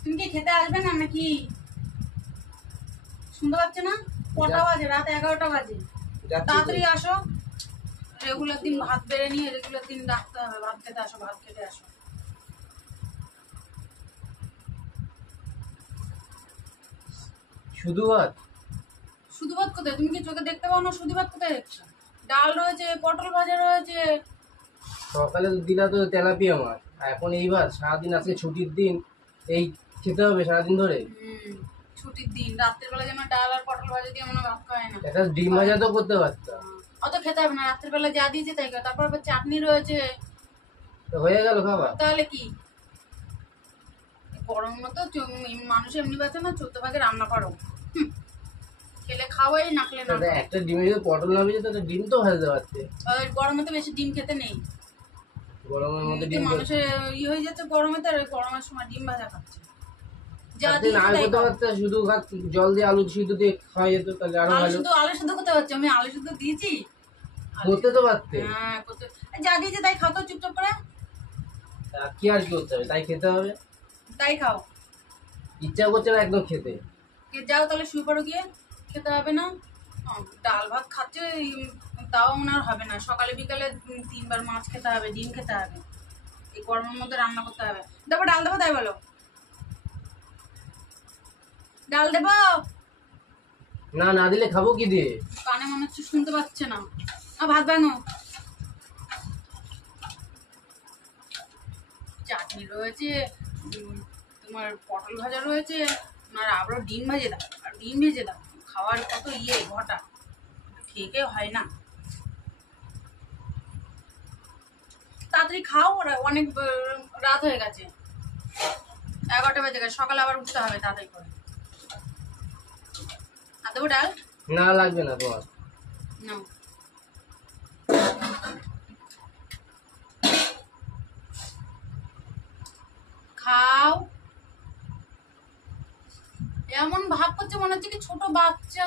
তুমি কি খেতে আসবে না নাকি? শুনতে পাচ্ছ না? কটা বাজে? রাত 11টা বাজে। তাড়াতাড়ি আসো। রেগুলার দিন ভাত বেড়ে নিয়ে রেগুলার দিন রাখতে হবে। ভাত খেতে আসো, ভাত খেতে আসো। শুধু ভাত? শুধু ভাত কোথায়? তুমি কি চোখে দেখতে পাও না? শুধু ভাত কোথায় দেখছো? ডাল রয়েছে, পটল ভাজা রয়েছে। সকালে দিলা তো তেলাপিয়া মাছ, আর এখন এই ভাত? সারাদিন আজকে ছুটির দিন, এই খেতে হবে সারাদিন ধরে? ছুটির দিন রাত্রের বেলা যেমন ডাল আর পটল ভাজা দিয়ে মনে ভাত খায় না। একটা ডিম ভাজা তো করতে পারতাম। অত খেতে হবে না, রাত্রের বেলা যা দিয়েছে তাই খাও। তারপর আবার চাটনি রয়েছে। তো হয়ে গেল খাবার? তাহলে কি গরম মতো মানুষ এমনি বাঁচে না, 14 ভাগে রান্না করো। খেলে খাওয়াই, না খেলে না। একটা ডিমে যদি পটল না ভেজে তো ডিম তো ভাজতে পারতে। গরমে তো বেশি ডিম খেতে নেই। গরমের মধ্যে ডিম মানুষের হয়ে যাচ্ছে গরমে, তো গরমের সময় ডিম ভাজা খাচ্ছে। শুধু জল দিয়ে আলু সিদ্ধ দিয়ে খাওয়া যেত, তাহলে আরো ভালো। আলু সিদ্ধ করতে পারছি? আমি আলু সিদ্ধ দিয়েছি। করতে তো পারতে। হ্যাঁ, যা দিয়েছে তাই খাও তো চুপচাপ করে। কি আর কি করতে হবে, তাই খেতে হবে। তাই খাও। ইচ্ছা করছে না একদম খেতে। যাও তাহলে শুয়ে পড়ো গিয়ে। খেতে হবে না? ডাল ভাত খাচ্ছে, তাও ওনার হবে না। সকালে বিকালে 3 বার মাছ খেতে হবে, ডিম খেতে হবে। এই গরমের মধ্যে রান্না করতে হবে। দেবো ডাল দেবো? তাই বলো। ডাল দেবো? না, না দিলে খাবো কি দিয়ে? কানে মনে হচ্ছে শুনতে পাচ্ছে না। ভাত বানো। চাটনি রয়েছে, তোমার পটল ভাজা রয়েছে, আর আবারও ডিম ভাজে দাও, আর ডিম ভেজে দাও। খাওয়ার কত ঘটা, খেয়ে হয় না। তাড়াতাড়ি খাও, অনেক রাত হয়ে গেছে। 11টা বেজে গেছে, সকালে আবার উঠতে হবে তাড়াতাড়ি করে। আর দেবো ডাল? না লাগবে না তোমার। নাও। খাও। এমন ভাব করছে মনে হচ্ছে কি ছোট বাচ্চা।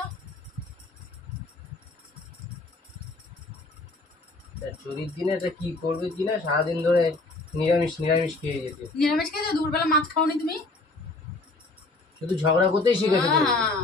ছুটির দিনে এটা কি করবে কিনা, সারাদিন ধরে নিরামিষ নিরামিষ খেয়ে যেতে। নিরামিষ খেয়েছো? দুপুরবেলা মাছ খাওনি তুমি? শুধু ঝগড়া করতেই শিখেছো। হ্যাঁ,